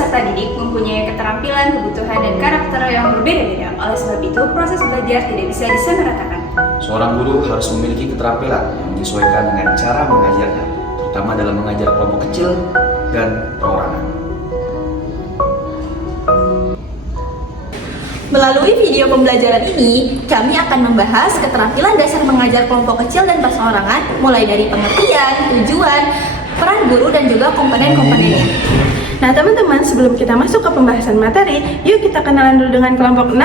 peserta didik mempunyai keterampilan, kebutuhan, dan karakter yang berbeda-beda. Oleh sebab itu, proses belajar tidak bisa disamaratakan. Seorang guru harus memiliki keterampilan yang menyesuaikan dengan cara mengajarnya, terutama dalam mengajar kelompok kecil dan perorangan. Melalui video pembelajaran ini, kami akan membahas keterampilan dasar mengajar kelompok kecil dan perseorangan, mulai dari pengertian, tujuan, peran guru, dan juga komponen-komponennya. Nah teman-teman, sebelum kita masuk ke pembahasan materi, yuk kita kenalan dulu dengan kelompok 6.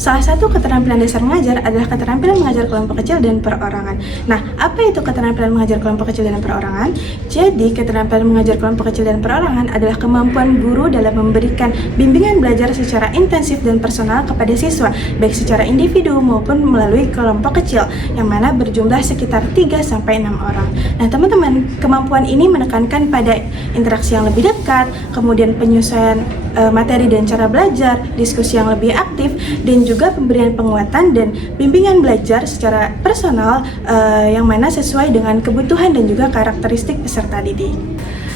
Salah satu keterampilan dasar mengajar adalah keterampilan mengajar kelompok kecil dan perorangan. Nah, apa itu keterampilan mengajar kelompok kecil dan perorangan? Jadi, keterampilan mengajar kelompok kecil dan perorangan adalah kemampuan guru dalam memberikan bimbingan belajar secara intensif dan personal kepada siswa, baik secara individu maupun melalui kelompok kecil, yang mana berjumlah sekitar 3-6 orang. Nah, teman-teman, kemampuan ini menekankan pada interaksi yang lebih dekat, kemudian penyesuaian materi dan cara belajar, diskusi yang lebih aktif, dan juga pemberian penguatan dan bimbingan belajar secara personal yang mana sesuai dengan kebutuhan dan juga karakteristik peserta didik.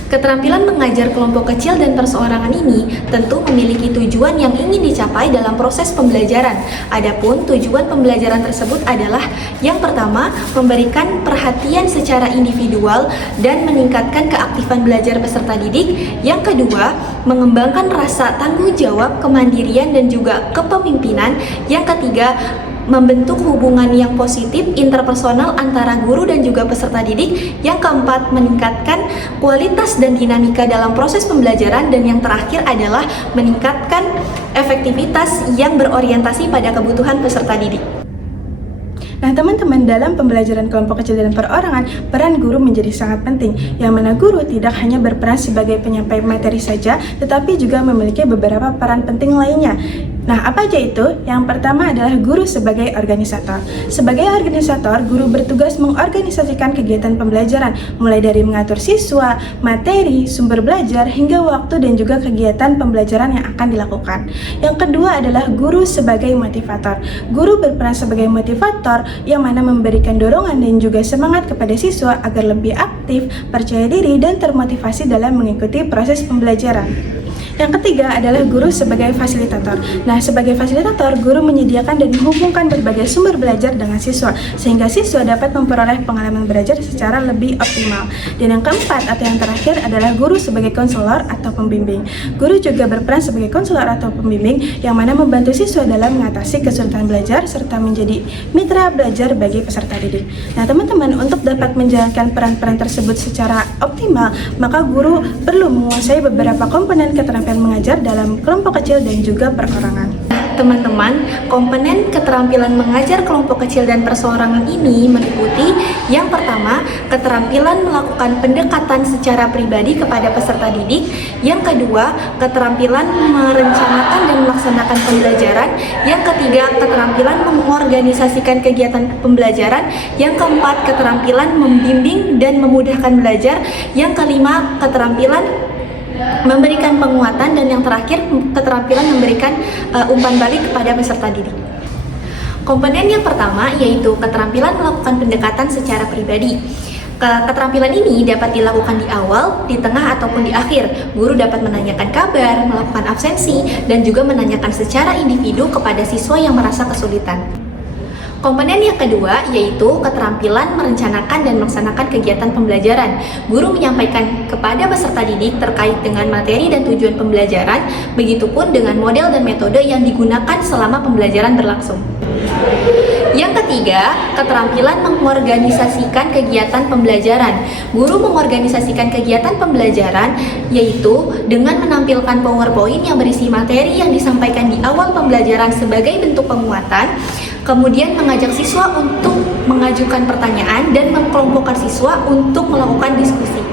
Keterampilan mengajar kelompok kecil dan perseorangan ini tentu memiliki tujuan yang ingin dicapai dalam proses pembelajaran. Adapun tujuan pembelajaran tersebut adalah yang pertama, memberikan perhatian secara individual dan meningkatkan keaktifan belajar peserta didik. Yang kedua, mengembangkan rasa tanggung jawab, kemandirian, dan juga kepemimpinan. Yang ketiga, membentuk hubungan yang positif interpersonal antara guru dan juga peserta didik. Yang keempat, meningkatkan kualitas dan dinamika dalam proses pembelajaran. Dan yang terakhir adalah meningkatkan efektivitas yang berorientasi pada kebutuhan peserta didik. Nah teman-teman, dalam pembelajaran kelompok kecil dan perorangan, peran guru menjadi sangat penting, yang mana guru tidak hanya berperan sebagai penyampai materi saja, tetapi juga memiliki beberapa peran penting lainnya. Nah, apa aja itu? Yang pertama adalah guru sebagai organisator. Sebagai organisator, guru bertugas mengorganisasikan kegiatan pembelajaran, mulai dari mengatur siswa, materi, sumber belajar, hingga waktu dan juga kegiatan pembelajaran yang akan dilakukan. Yang kedua adalah guru sebagai motivator. Guru berperan sebagai motivator yang mana memberikan dorongan dan juga semangat kepada siswa agar lebih aktif, percaya diri, dan termotivasi dalam mengikuti proses pembelajaran. Yang ketiga adalah guru sebagai fasilitator. Nah, sebagai fasilitator, guru menyediakan dan menghubungkan berbagai sumber belajar dengan siswa, sehingga siswa dapat memperoleh pengalaman belajar secara lebih optimal. Dan yang keempat atau yang terakhir adalah guru sebagai konselor atau pembimbing. Guru juga berperan sebagai konselor atau pembimbing yang mana membantu siswa dalam mengatasi kesulitan belajar serta menjadi mitra belajar bagi peserta didik. Nah, teman-teman, untuk dapat menjalankan peran-peran tersebut secara optimal, maka guru perlu menguasai beberapa komponen keterampilan mengajar dalam kelompok kecil dan juga perorangan. Teman-teman, komponen keterampilan mengajar kelompok kecil dan perseorangan ini meliputi yang pertama, keterampilan melakukan pendekatan secara pribadi kepada peserta didik. Yang kedua, keterampilan merencanakan dan melaksanakan pembelajaran. Yang ketiga, keterampilan mengorganisasikan kegiatan pembelajaran. Yang keempat, keterampilan membimbing dan memudahkan belajar. Yang kelima, keterampilan memberikan penguatan, dan yang terakhir keterampilan memberikan umpan balik kepada peserta didik. Komponen yang pertama yaitu keterampilan melakukan pendekatan secara pribadi. Keterampilan ini dapat dilakukan di awal, di tengah, ataupun di akhir. Guru dapat menanyakan kabar, melakukan absensi, dan juga menanyakan secara individu kepada siswa yang merasa kesulitan. Komponen yang kedua yaitu keterampilan merencanakan dan melaksanakan kegiatan pembelajaran. Guru menyampaikan kepada peserta didik terkait dengan materi dan tujuan pembelajaran, begitupun dengan model dan metode yang digunakan selama pembelajaran berlangsung. Yang ketiga, keterampilan mengorganisasikan kegiatan pembelajaran. Guru mengorganisasikan kegiatan pembelajaran yaitu dengan menampilkan PowerPoint yang berisi materi yang disampaikan di awal pembelajaran sebagai bentuk penguatan, kemudian mengajak siswa untuk mengajukan pertanyaan dan mengkelompokkan siswa untuk melakukan diskusi.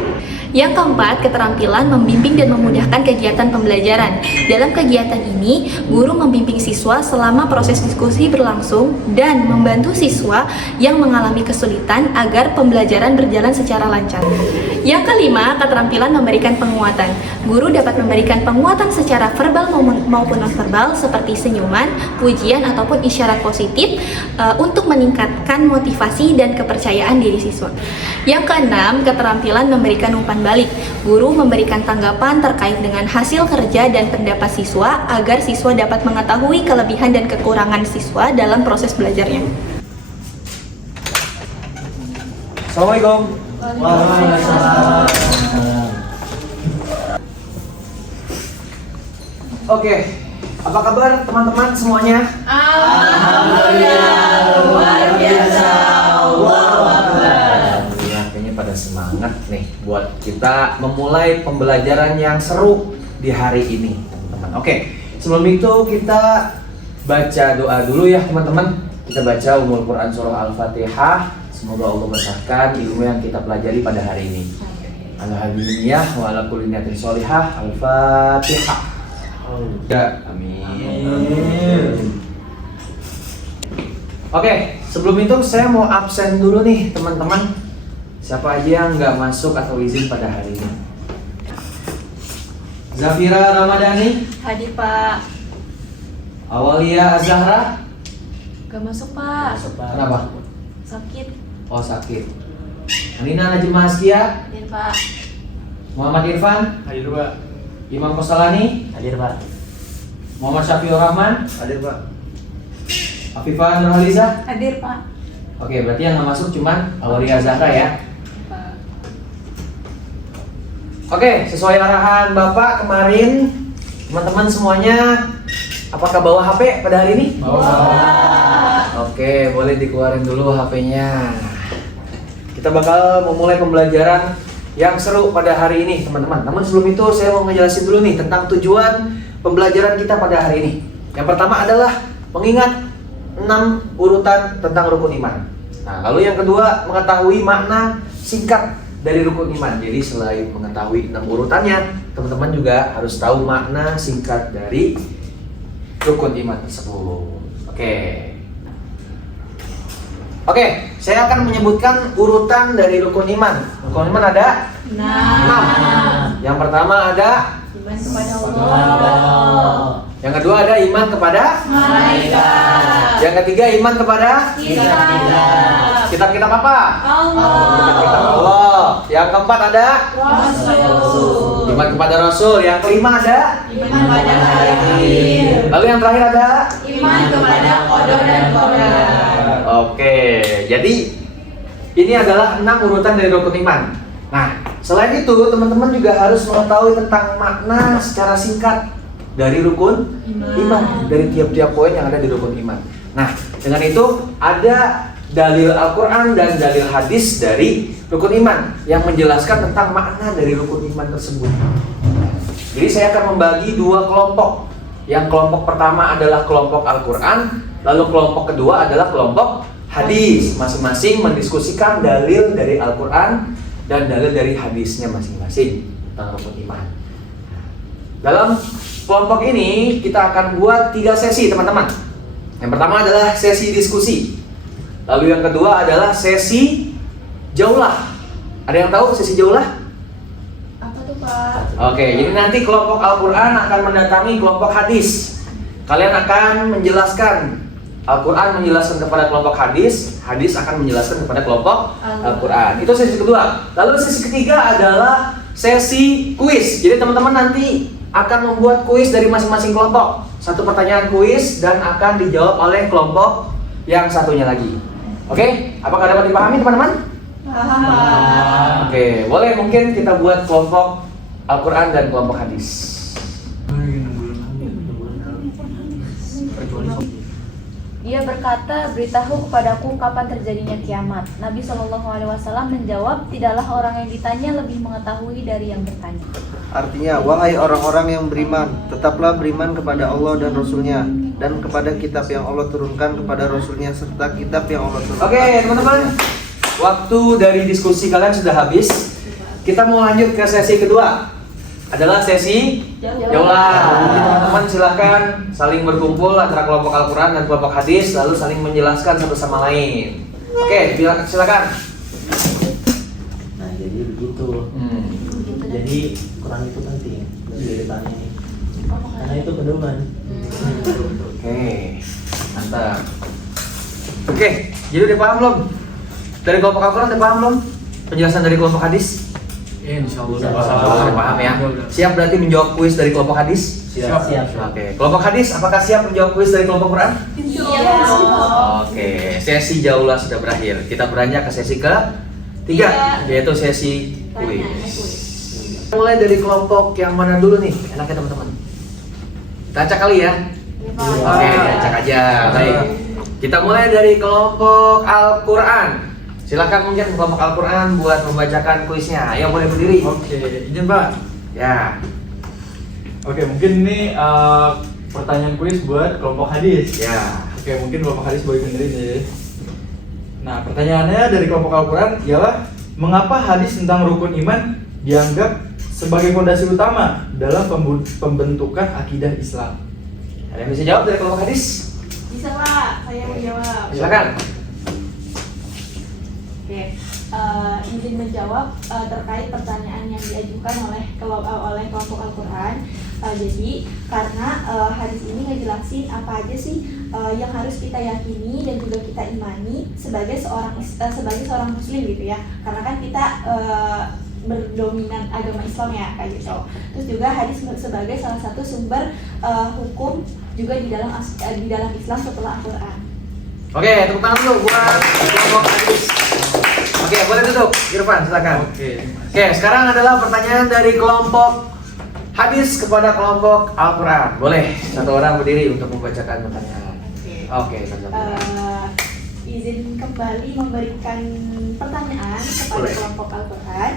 Yang keempat, keterampilan membimbing dan memudahkan kegiatan pembelajaran. Dalam kegiatan ini, guru membimbing siswa selama proses diskusi berlangsung dan membantu siswa yang mengalami kesulitan agar pembelajaran berjalan secara lancar. Yang kelima, keterampilan memberikan penguatan. Guru dapat memberikan penguatan secara verbal maupun nonverbal seperti senyuman, pujian, ataupun isyarat positif untuk meningkatkan motivasi dan kepercayaan diri siswa. Yang keenam, keterampilan memberikan umpan balik. Guru memberikan tanggapan terkait dengan hasil kerja dan pendapat siswa agar siswa dapat mengetahui kelebihan dan kekurangan siswa dalam proses belajarnya. Assalamualaikum. Waalaikumsalam. Oke, apa kabar teman-teman semuanya? Alhamdulillah, luar biasa. Allahu Akbar. Ya, kayaknya pada semangat nih buat kita memulai pembelajaran yang seru di hari ini, teman-teman. Oke, sebelum itu kita baca doa dulu ya, teman-teman. Kita baca Ummul Quran surah Al-Fatihah. Semoga Allah berkahkan ilmu yang kita pelajari pada hari ini. Alhamdulillah wa ala kulli niyatin sholihah. Al-Fatihah. Ya, amin. Oke, sebelum itu saya mau absen dulu nih, teman-teman. Siapa aja yang nggak masuk atau izin pada hari ini? Zafira Ramadhani, Hadir Pak. Awalia Azahra. Gak masuk Pak. Kenapa? Sakit. Oh, sakit. Anina Najma Askia, Hadir Pak. Muhammad Irfan, Hadir Pak. Imam Kosalani, Hadir Pak. Muhammad Syafiur Rahman, Hadir Pak. Afifah Nurhaliza. Hadir Pak. Oke, berarti yang nggak masuk cuman Awalia Zahra ya. Pak. Oke, sesuai arahan Bapak kemarin, teman-teman semuanya, apakah bawa HP pada hari ini? Oke, boleh dikeluarin dulu HP-nya. Kita bakal memulai pembelajaran yang seru pada hari ini, teman-teman. Namun sebelum itu saya mau ngejelasin dulu nih tentang tujuan pembelajaran kita pada hari ini. Yang pertama adalah mengingat 6 urutan tentang rukun iman. Nah, lalu yang kedua mengetahui makna singkat dari rukun iman. Jadi selain mengetahui 6 urutannya, teman-teman juga harus tahu makna singkat dari rukun iman tersebut. Oke, saya akan menyebutkan urutan dari rukun iman. Rukun iman ada 6. Yang pertama ada Iman kepada Allah. yang kedua ada iman kepada Malaikat. yang ketiga iman kepada kitab apa? Kitab Allah. Yang keempat ada Rasul. iman kepada Rasul. Yang kelima ada Iman pada hari akhir. lalu yang terakhir ada Iman kepada qada dan qadar. Oke, jadi ini adalah 6 urutan dari rukun iman. Nah, selain itu teman-teman juga harus mengetahui tentang makna secara singkat dari rukun iman, dari tiap-tiap poin yang ada di rukun iman. Nah, dengan itu ada dalil Al-Quran dan dalil hadis dari rukun iman yang menjelaskan tentang makna dari rukun iman tersebut. Jadi saya akan membagi 2 kelompok. Yang kelompok pertama adalah kelompok Al-Quran, lalu kelompok kedua adalah kelompok hadis. Masing-masing mendiskusikan dalil dari Al-Quran dan dalil dari hadisnya masing-masing tentang rukun iman. Dalam kelompok ini kita akan buat 3 sesi, teman-teman. Yang pertama adalah sesi diskusi. Lalu yang kedua adalah sesi jaulah. Ada yang tahu sesi jaulah? Apa tuh Pak? Oke, jadi nanti kelompok Al-Quran akan mendatangi kelompok hadis. Kalian akan menjelaskan, Al-Quran menjelaskan kepada kelompok hadis, hadis akan menjelaskan kepada kelompok Al-Quran. Itu sesi kedua. Lalu sesi ketiga adalah sesi kuis. Jadi teman-teman nanti akan membuat kuis dari masing-masing kelompok. 1 pertanyaan kuis dan akan dijawab oleh kelompok yang satunya lagi. Oke, apakah dapat dipahami teman-teman? Oke, boleh mungkin kita buat kelompok Al-Quran dan kelompok hadis. Dia berkata, beritahu kepadaku kapan terjadinya kiamat. Nabi SAW menjawab, tidaklah orang yang ditanya lebih mengetahui dari yang bertanya. Artinya, wahai orang-orang yang beriman, tetaplah beriman kepada Allah dan Rasulnya, dan kepada kitab yang Allah turunkan kepada Rasulnya, serta kitab yang Allah turunkan. Oke, teman-teman, waktu dari diskusi kalian sudah habis. kita mau lanjut ke sesi kedua. Adalah sesi jaulah. Jadi teman-teman silakan saling berkumpul antara kelompok Al-Quran dan kelompok hadis, lalu saling menjelaskan satu sama lain. Oke, silakan. Nah, jadi begitu. Jadi Quran itu penting dari tahun ini. Karena itu pedoman. Oke, mantap. Oke, jadi udah paham belum? Dari kelompok Al-Quran udah paham belum? Penjelasan dari kelompok hadis? Insya Allah Udah paham ya? Siap berarti menjawab kuis dari kelompok hadis? Siap. Oke, kelompok hadis apakah siap menjawab kuis dari kelompok Quran? Oke, sesi jaulah sudah berakhir. Kita beranjak ke sesi ketiga, yaitu sesi kuis. Mulai dari kelompok yang mana dulu nih? Enaknya teman-teman. Kita acak kali ya? Oke, acak aja. Baik. Kita mulai dari kelompok Al-Quran. Silakan mungkin kelompok Al-Quran buat membacakan kuisnya. Ayo boleh berdiri. Oke, izin Pak. Ya. Oke, mungkin ini pertanyaan kuis buat kelompok hadis. Ya. Oke, mungkin kelompok hadis boleh dengerin ya. Nah, pertanyaannya dari kelompok Al-Quran ialah mengapa hadis tentang rukun iman dianggap sebagai fondasi utama dalam pembentukan akidah Islam? Ada yang bisa jawab dari kelompok hadis? Bisa Pak, saya mau jawab. Silakan. Oke, izin menjawab terkait pertanyaan yang diajukan oleh kelompok Al-Quran. Jadi karena hadis ini ngejelasin apa aja sih yang harus kita yakini dan juga kita imani sebagai seorang muslim gitu ya. Karena kan kita berdominan agama Islam ya kayak gitu. Terus juga hadis sebagai salah satu sumber hukum juga di dalam Islam setelah Al-Quran. Oke, tepuk tangan dulu buat kelompok hadis. Oke, boleh duduk. Irfan, silakan. Oke, sekarang adalah pertanyaan dari kelompok hadis kepada kelompok Al-Quran. Boleh satu orang berdiri untuk membacakan pertanyaan. Oke, Izin kembali memberikan pertanyaan kepada Boleh. kelompok Al-Quran.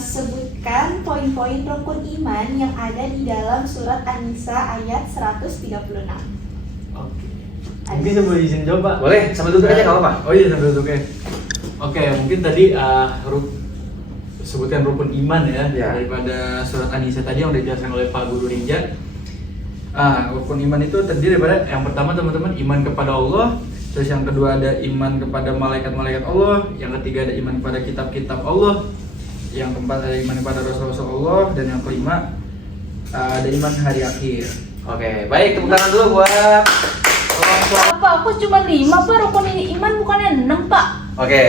Sebutkan poin-poin rukun iman yang ada di dalam surat An-Nisa ayat 136. Oke. Mungkin saya boleh izin jawab, Pak? Boleh, sambil duduk aja nggak apa-apa. Oh iya, sambil duduk ya. Oke, mungkin tadi sebutkan rukun iman ya, daripada surat An-Nisa tadi yang udah dijelaskan oleh Pak Guru Rinja. Rukun iman itu terdiri daripada yang pertama teman-teman iman kepada Allah, terus yang kedua ada iman kepada malaikat-malaikat Allah, yang ketiga ada iman kepada kitab-kitab Allah, yang keempat ada iman kepada Rasul-Rasul Allah, dan yang kelima ada iman hari akhir. Oke, baik, tepuk tangan dulu buat kelompok. Pak, aku cuma 5 Pak, rukun iman bukannya 6 Pak. Oke,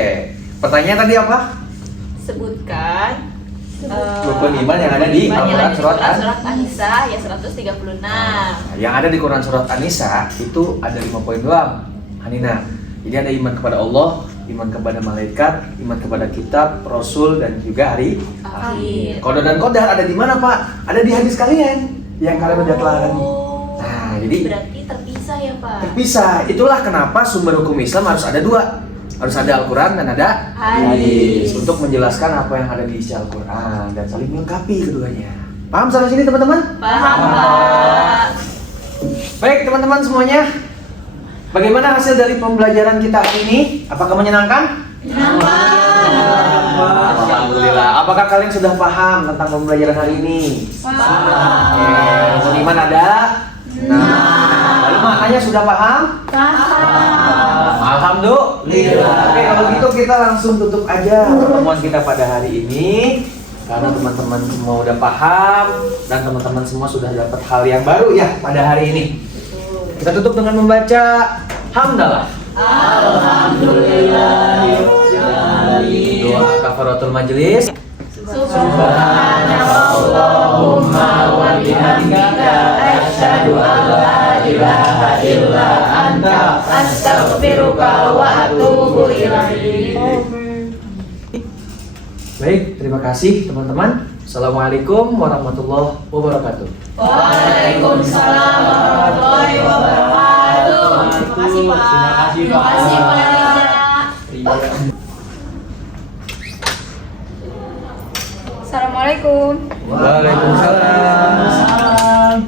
pertanyaan tadi apa? Sebutkan Rukun iman yang ada di Al-Quran surat An-Nisa ayat 136. Yang ada di Quran surat An-Nisa itu ada 5 poin doang, Hanina. Jadi ada iman kepada Allah, iman kepada malaikat, iman kepada kitab, rasul, dan juga hari Akhir. Qadar dan qadar ada di mana, Pak? Ada di hadis kalian yang kalian udah telah tadi. Nah, jadi Berarti terpisah ya Pak. terpisah. Itulah kenapa sumber hukum Islam harus ada 2. Harus ada Al-Quran dan ada hadis untuk menjelaskan apa yang ada di isi Al-Quran dan saling melengkapi keduanya. Paham sampai sini teman-teman? Paham Pak. Baik teman-teman semuanya, bagaimana hasil dari pembelajaran kita hari ini? Apakah menyenangkan? Alhamdulillah. Apakah kalian sudah paham tentang pembelajaran hari ini? Paham. Rukun iman ada? Nah, lalu maknanya sudah paham? Alhamdulillah. Oke, kalau gitu kita langsung tutup aja pertemuan kita pada hari ini. Karena teman-teman semua udah paham dan teman-teman semua sudah dapat hal yang baru ya pada hari ini. Kita tutup dengan membaca hamdalah. Alhamdulillah. Doa kafaratul majelis. Subhanallahumma wa bihamdika asyhadu an la ilaha illa anta astaghfiruka wa atubu ilaik. Baik, terima kasih teman-teman. Assalamualaikum warahmatullahi wabarakatuh. Waalaikumsalam warahmatullahi wabarakatuh. Terima kasih Pak. Terima kasih Pak Rinja. Assalamualaikum. Waalaikumsalam.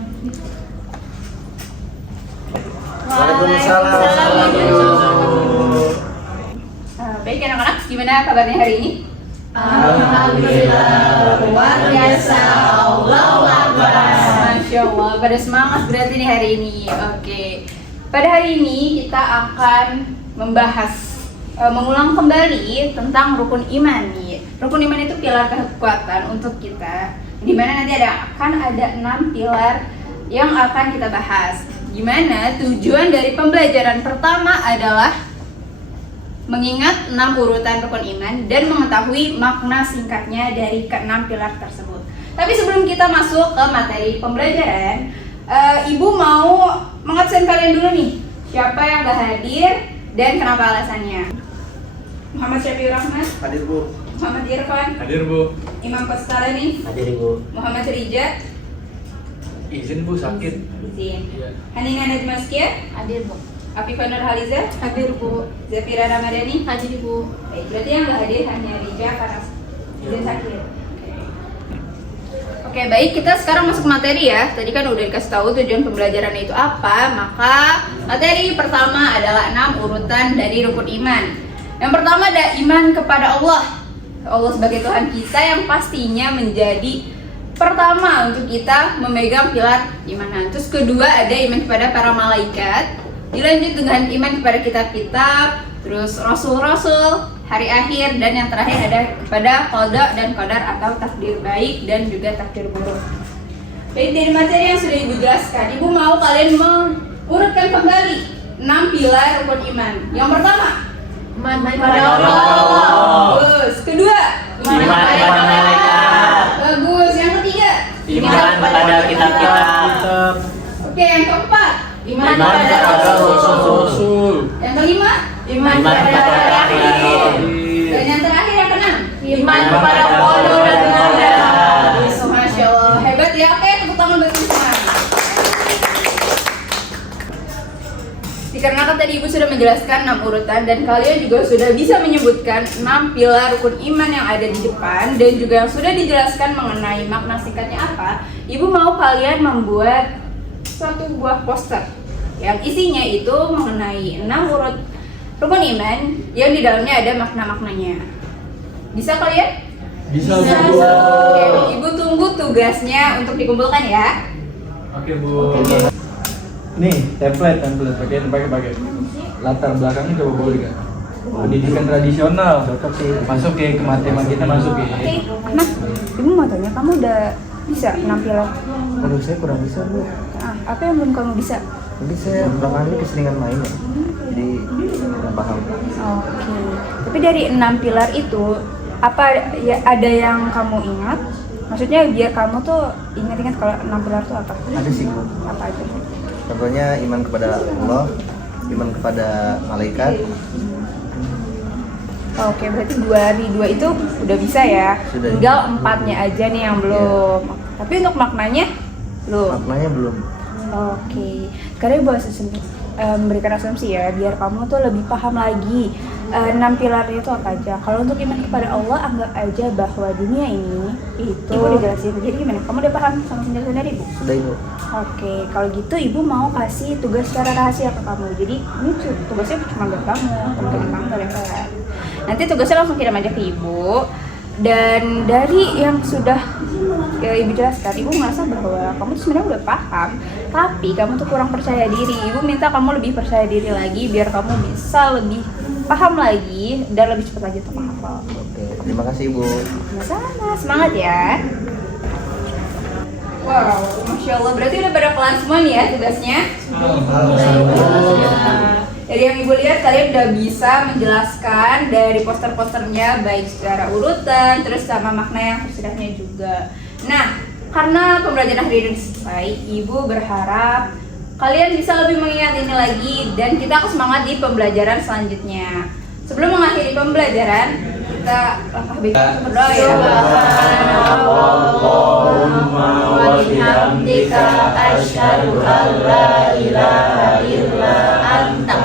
Baik anak-anak, gimana kabarnya hari ini? Alhamdulillah, luar biasa. Allahu Akbar. Masya Allah, pada semangat berarti nih hari ini. Oke, pada hari ini kita akan membahas, mengulang kembali tentang rukun iman nih. Rukun iman itu pilar kekuatan untuk kita, dimana nanti akan ada 6 pilar yang akan kita bahas. Dimana tujuan dari pembelajaran pertama adalah mengingat 6 urutan rukun iman dan mengetahui makna singkatnya dari ke-6 pilar tersebut. Tapi sebelum kita masuk ke materi pembelajaran, Ibu mau mengabsen kalian dulu nih. Siapa yang gak hadir dan kenapa alasannya? Muhammad Syafiur Rahmat, Hadir Bu. Muhammad Irfan, Hadir Bu. Imam Kostalani, Hadir Ibu. Muhammad Rija, Izin Bu, sakit. izin. Iya. Hanina Najmaskia, Hadir Bu. Afifah Nur Haliza, Hadir Bu. Zafira Ramadhani, Hadir Bu. baik, berarti yang gak hadir hanya Rija karena izin sakit. Oke, baik, kita sekarang masuk materi ya. Tadi kan udah dikasih tahu tujuan pembelajaran itu apa. Maka materi pertama adalah 6 urutan dari rukun iman. Yang pertama ada iman kepada Allah. Allah sebagai Tuhan kita yang pastinya menjadi pertama untuk kita memegang pilar iman. Terus kedua ada iman kepada para malaikat. Dilanjut dengan iman kepada kitab-kitab, terus rasul-rasul, hari akhir, dan yang terakhir ada kepada qada dan qadar atau takdir baik dan juga takdir buruk. Jadi dari materi yang sudah Ibu jelaskan, Ibu mau kalian mengurutkan kembali 6 pilar rukun iman. Yang pertama, Iman kepada Allah. bagus. Kedua, Iman kepada malaikat. bagus. Yang ketiga, Iman kepada kitab-kitab. oke. Yang keempat, Iman Iman kepada kepada Rasul. Rasul. yang kelima, Iman Iman kepada kepada hari akhir. akhir. dan yang terakhir yang keenam, Iman kepada qada dan qadar. Masya Allah, hebat ya. Oke, tepuk tangan buat semua. Dikarenakan tadi Ibu sudah menjelaskan 6 urutan dan kalian juga sudah bisa menyebutkan 6 pilar rukun iman yang ada di depan dan juga yang sudah dijelaskan mengenai makna singkatnya apa, Ibu mau kalian membuat suatu buah poster yang isinya itu mengenai 6 urut rukun iman yang di dalamnya ada makna-maknanya. Bisa kalian? Bisa Bu. Oke, Ibu tunggu tugasnya untuk dikumpulkan ya. Oke Bu. Nih, template pakai. Latar belakangnya coba boleh nggak? Pendidikan tradisional. Cocok sih. Masuk ke matematika kita masuk ya. Oke, nah, Ibu mau tanya, kamu udah bisa nampilan? Aduh, saya kurang bisa Bu. Apa yang belum kamu bisa? Jadi saya belakangan ini keseringan main ya. Jadi kurang paham. Oke, tapi dari 6 pilar itu apa ya, ada yang kamu ingat? Maksudnya biar kamu tuh ingat-ingat kalau 6 pilar itu apa? Ada sih Bu. Apa aja? Contohnya iman kepada Allah, iman kepada malaikat. Oke, berarti 2 dari 2 itu udah bisa ya. Sudah. Tinggal 4-nya aja nih yang belum. Tapi untuk maknanya belum. Maknanya belum. Oke, karena Ibu memberikan asumsi ya, biar kamu tuh lebih paham lagi 6 pilarnya itu apa aja. Kalau untuk iman kepada Allah, anggap aja bahwa dunia ini itu Ibu udah jelasin. Jadi gimana? Kamu udah paham sama penjelasan dari Ibu? Sudah Ibu. Oke, kalau gitu Ibu mau kasih tugas secara rahasia ke kamu. Jadi ini tugasnya cuma buat kamu, teman-teman kamu kalian kan. Nanti tugasnya langsung kirim aja ke Ibu. Dan dari yang sudah Ibu jelaskan, Ibu merasa bahwa kamu tuh sebenarnya udah paham, tapi kamu tuh kurang percaya diri. Ibu minta kamu lebih percaya diri lagi biar kamu bisa lebih paham lagi dan lebih cepat lagi untuk menghafal. Oke, terima kasih Ibu. Sama-sama, semangat ya. Wow, Masya Allah, berarti udah pada kelar semua nih ya tugasnya? Dari yang Ibu lihat, kalian udah bisa menjelaskan dari poster-posternya baik secara urutan, terus sama makna yang tersudahnya juga. Nah, karena pembelajaran hari ini selesai, Ibu berharap kalian bisa lebih mengingat ini lagi dan kita akan semangat di pembelajaran selanjutnya. Sebelum mengakhiri pembelajaran, kita langkah baik berdoa ya. Allahumma wa bihamdika asyhadu an la ilaha illa anta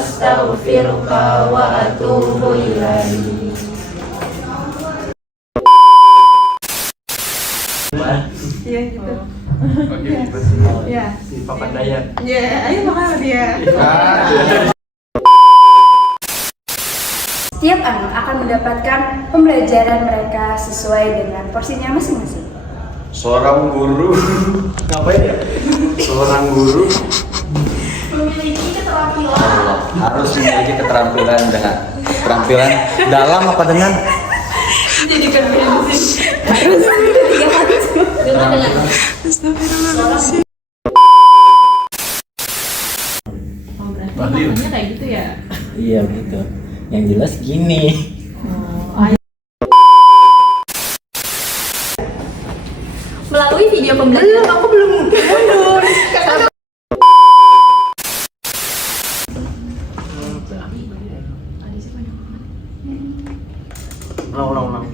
astaghfiruka wa atubu ilaik. Iya gitu. Oke, Iya. si Papa Dayan. Iya, ayo makan sama dia. Setiap anak akan mendapatkan pembelajaran mereka sesuai dengan porsinya masing-masing. Seorang guru Ngapain ya? seorang guru Memiliki keterampilan. Allah, harus memiliki keterampilan dalam apa dengan Jadikan bensin. kayak gitu ya. Iya begitu. Yang jelas gini. Melalui video pembelajaran aku belum mundur. Ulang.